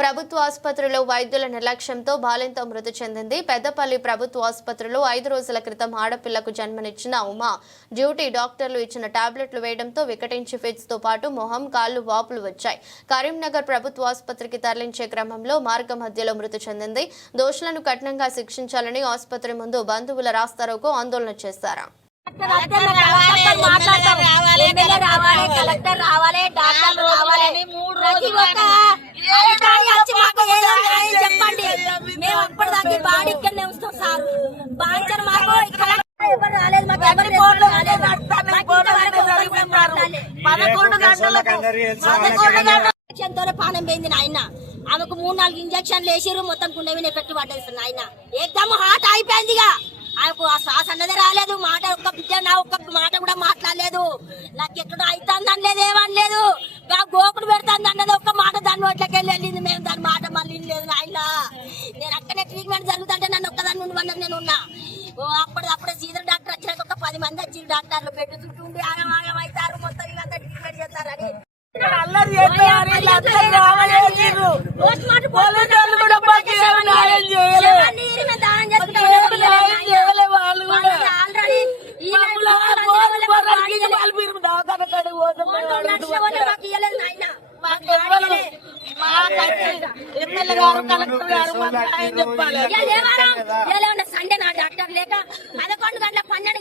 ప్రభుత్వ ఆసుపత్రిలో వైద్యుల నిర్లక్ష్యంతో బాలింత మృతి చెందింది. పెద్దపల్లి ప్రభుత్వ ఆసుపత్రిలో 5 రోజుల క్రితం ఆడపిల్లకు జన్మనిచ్చిన ఉమా డ్యూటీ డాక్టర్లు ఇచ్చిన టాబ్లెట్లు వేయడంతో వికటించి ఫిట్స్ తో పాటు మొహం కాళ్లు వాపులు వచ్చాయి. కరీంనగర్ ప్రభుత్వ ఆసుపత్రికి తరలించే క్రమంలో మార్గ మధ్యలో మృతి చెందింది. దోషులను కఠినంగా శిక్షించాలని ఆసుపత్రి ముందు బంధువుల రాస్తారోకో ఆందోళన చేశారు. చెప్పండి, మేము అప్పటిదాకా బాడీ ఇక్కడనే వస్తాం సార్. బాంచర్ మాకు ఎవరు రాలేదు, మాకు ఎవరు ఇంజక్షన్తోనే పానం పోయింది నాయన. ఆమెకు 3-4 ఇంజక్షన్లు వేసిరు, మొత్తం కుండవిని ఎఫెక్ట్ పట్టేస్తుంది నాయన. ఏకదమ్ హార్ట్ అయిపోయింది. ఇక ఆమెకు ఆ శ్వాస అన్నదే రాలేదు. మాట ఒక్క బిడ్డ నా ఒక్క మాట కూడా మాట్లాడలేదు. నాకు ఎక్కడ అవుతుంది అనలేదు, ఏమనలేదు. గోకుడు పెడుతుంది అన్నది ఒక్క మాట దాని నోట్లోకి వెళ్ళింది. మేము దాని మాట మళ్ళీ లేదు నాయన. నేను అక్కడే ట్రీట్మెంట్ జరుగుతుంటే నన్ను ఒక్కదాన్ని ఉండమన్నది నేను ఉన్నా. అప్పుడే సీజన్ డాక్టర్ వచ్చినాక ఒక 10 మంది వచ్చి డాక్టర్లు బెడ్ చుట్టూ ఉండి ఆగం అవుతారు, మొత్తం ఇదంతా ట్రీట్మెంట్ చేస్తారని సండే నా డాక్టర్ లేక 11 గంటల 12